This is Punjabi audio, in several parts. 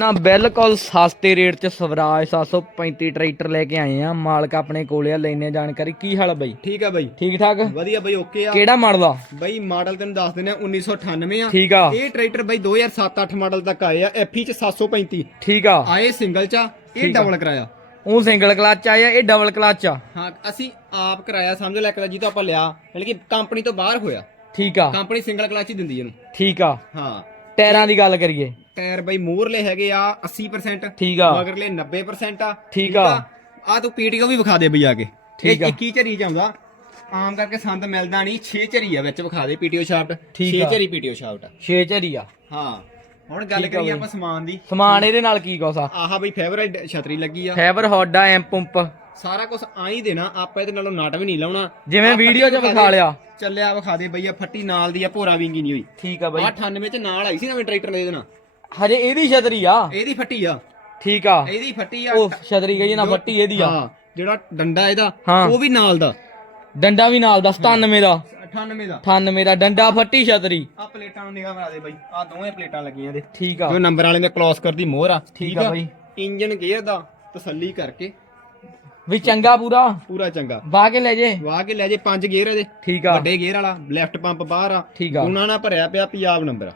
ਨਾ ਬਿਲਕੁਲ ਸਸਤੇ ਰੇਟ 'ਚ ਸਵਰਾਜ 735 ਟਰੈਕਟਰ ਲੈ ਕੇ ਆਏ ਆ। ਮਾਲਕ ਆਪਣੇ ਕੋਲੇ ਆ ਲੈਨੇ ਜਾਣਕਾਰੀ। ਕੀ ਹਾਲ ਆ ਬਾਈ? ਠੀਕ ਆ ਬਾਈ। ਠੀਕ ਠਾਕ? ਵਧੀਆ ਬਾਈ ਓਕੇ ਆ। ਕਿਹੜਾ ਮਾਡਲ ਆ? ਬਾਈ ਮਾਡਲ ਤੈਨੂੰ ਦੱਸ ਦਿੰਦੇ ਆ 1998 ਆ। ਠੀਕ ਆ। ਇਹ ਟਰੈਕਟਰ ਬਾਈ 2007-8 ਮਾਡਲ ਤੱਕ ਆਏ ਆ ਐਫਈ ਚ 735 ਠੀਕ ਆ। ਆਏ ਸਿੰਗਲ ਚ ਆ, ਇਹ। ਡਬਲ ਕਰਾਇਆ। ਉਹ ਸਿੰਗਲ ਕਲਚ ਆ ਜਾਂ ਇਹ ਡਬਲ ਕਲਚ ਆ? ਹਾਂ ਅਸੀਂ ਆਪ ਕਰਾਇਆ ਸਮਝ ਲੈ ਕਿ ਜੀ ਤੋਂ ਆਪਾਂ ਲਿਆ ਮਤਲਬ ਕਿ ਕੰਪਨੀ ਤੋਂ ਬਾਹਰ ਹੋਇਆ। ਠੀਕ ਆ। ਕੰਪਨੀ ਸਿੰਗਲ ਕਲਚ ਹੀ ਦਿੰਦੀ ਇਹਨੂੰ। ਠੀਕ ਆ। ਹਾਂ। ਟਾਇਰਾਂ ਦੀ ਗੱਲ ਕਰੀਏ। ਟਾਇਰ ਬਾਈ ਮੂਹਰਲੇ ਹੈਗੇ ਆ 80% ਠੀਕ ਆ। ਮਗਰਲੇ 90% ਆ। ਠੀਕ ਆ। ਆ। ਤੂੰ ਪੀਟੀਓ ਵੀ ਵਿਖਾ ਦੇ ਬਈ ਆ ਕੇ। ਠੀਕ ਆ। ਇਹ 21 ਝਰੀ ਚ ਆਉਂਦਾ। ਆਮ ਕਰਕੇ ਸੰਦ ਮਿਲਦਾ ਨਹੀਂ। 6 ਝਰੀ ਆ ਵਿੱਚ ਵਿਖਾ ਦੇ ਪੀਟੀਓ ਸ਼ਾਫਟ। ਠੀਕ 6 ਆ। ਝਰੀ ਪੀਟੀਓ ਸ਼ਾਫਟ ਛੇ ਝਰੀ ਆ। ਹਾਂ। ਹੁਣ ਗੱਲ ਠੀਕ ਆ ਕਰੀਏ ਬਈ। ਆਪਾਂ ਸਮਾਨ ਦੀ। ਸਮਾਨ ਇਹਦੇ ਨਾਲ ਕੀ ਆ ਆਹਾ ਬਈ ਫੇਵਰੇਟ ਛਤਰੀ ਲੱਗੀ ਆ। ਫਾਈਬਰ ਹੌਡਾ ਐਮ ਪੰਪ ਸਾਰਾ ਕੁਝ ਆ ਹੀ ਦੇਣਾ ਆਪਾਂ ਇਹਦੇ ਨਾਲੋਂ ਨਾਟ ਵੀ ਨਹੀਂ ਲਾਉਣਾ। ਜਿਵੇਂ ਵੀਡੀਓ 'ਚ ਵਿਖਾ ਲਿਆ। ਚੱਲਿਆ ਵਿਖਾ ਦੇ ਬਈ ਆ ਫੱਟੀ ਨਾਲ ਦੀ ਆ ਭੋਰਾ ਵਿੰਗੀ ਨਹੀਂ ਹੋਈ। ਠੀਕ ਆ ਬਾਈ। ਆ 98 ਚ ਨਾਲ ਆਈ ਸੀ ਨਵੇਂ ਟਰੈਕਟਰ ਦੇ ਦੇਣਾ ਹਜੇ ਇਹਦੀ ਛਤਰੀ ਆ। ਇਹਦੀ ਫੱਟੀ ਆ। ਠੀਕ ਆ। ਇਹਦੀ ਫੱਟੀ ਆ। ਉਹ ਛਤਰੀ ਗਈ ਨਾ ਫੱਟੀ ਇਹਦੀ ਆ। ਹਾਂ ਜਿਹੜਾ ਡੰਡਾ ਇਹਦਾ ਹਾਂ। ਉਹ ਵੀ ਨਾਲ ਦਾ। ਡੰਡਾ ਵੀ ਨਾਲ ਦਾ 97 ਦਾ। 98 ਦਾ। 98 ਦਾ। ਡੰਡਾ ਫੱਟੀ ਛਤਰੀ। ਆ ਪਲੇਟਾਂ ਨੂੰ ਨਿਗਾਹ ਮਾਰਾ ਦੇ ਬਾਈ। ਆ ਦੋਵੇਂ ਪਲੇਟਾਂ ਲੱਗੀਆਂ ਇਹਦੇ। ਠੀਕ ਆ। ਜੋ ਨੰਬਰ ਵਾਲੇ ਦੇ ਕਲੋਸ ਕਰਦੀ ਮੋਹਰ ਆ। ਠੀਕ ਆ ਬਾਈ। ਇੰਜਨ ਗੇਅਰ ਦਾ ਤਸੱਲੀ ਕਰਕੇ ਵੀ ਚੰਗਾ ਪੂਰਾ। ਪੂਰਾ ਚੰਗਾ। ਬਾਹ ਕੇ ਲੈ ਜੇ। ਵਾਹ ਕੇ ਲੈ ਜੇ ਪੰਜ ਗੇਅਰ ਇਹਦੇ। ਠੀਕ ਆ। ਵੱਡੇ ਗੇਅਰ ਵਾਲਾ ਲੈਫਟ ਪੰਪ ਬਾਹਰ ਆ। ਠੀਕ ਆ। ਉਹਨਾਂ ਨਾਲ ਭਰਿਆ ਪਿਆ ਪੰਜਾਬ ਨੰਬਰ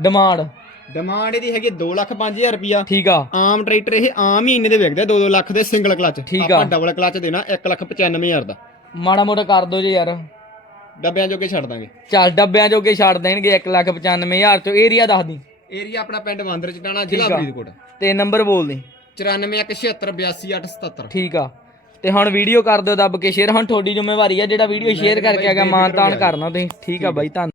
ਡਿਮਾਂਡ। ਡਿਮਾਂਡ ਇਹਦੀ ਹੈਗੀ 2 ਲੱਖ 5000 ਰੁਪਿਆ ਠੀਕ ਆ। ਆਮ ਟਰੈਕਟਰ ਇਹ ਆਮ ਹੀ ਇੰਨੇ ਦੇ ਵਿਕਦੇ 2-2 ਲੱਖ ਦੇ ਸਿੰਗਲ ਕਲਚ ਆਪਾਂ ਡਬਲ ਕਲਚ ਦੇਣਾ 1 ਲੱਖ 95000 ਦਾ। ਮਾੜਾ ਮੋਟਾ ਕਰ ਦੋ ਜੇ ਯਾਰ। ਡੱਬਿਆਂ ਜੋਗੇ ਛੱਡ ਦਾਂਗੇ। ਚੱਲ ਡੱਬਿਆਂ ਜੋਗੇ ਛੱਡ ਦੇਣਗੇ 1,95,000 ਚੋਂ। ਏਰੀਆ ਦੱਸ ਦੀ। ਏਰੀਆ ਆਪਣਾ ਪਿੰਡ ਵਾਂਦਰ ਚ ਟਾਣਾ ਜ਼ਿਲ੍ਹਾ ਠੀਕ ਆ। ਫਰੀਦਕੋਟ। ਤੇ ਨੰਬਰ ਬੋਲ ਦੇ। 9417822877 ਠੀਕ ਆ। ਤੇ ਹੁਣ ਵੀਡੀਓ ਕਰ ਦਿਓ ਦੱਬ ਕੇ ਸ਼ੇਅਰ। ਹੁਣ ਤੁਹਾਡੀ ਜ਼ਿੰਮੇਵਾਰੀ ਆ ਜਿਹੜਾ ਵੀਡੀਓ ਸ਼ੇਅਰ ਕਰਕੇ ਆਗਾ ਮਾਨ ਤਾਨ ਕਰਨਾ ਤੁਸੀਂ। ਠੀਕ ਆ। ਬਾਈ ਧੰਨ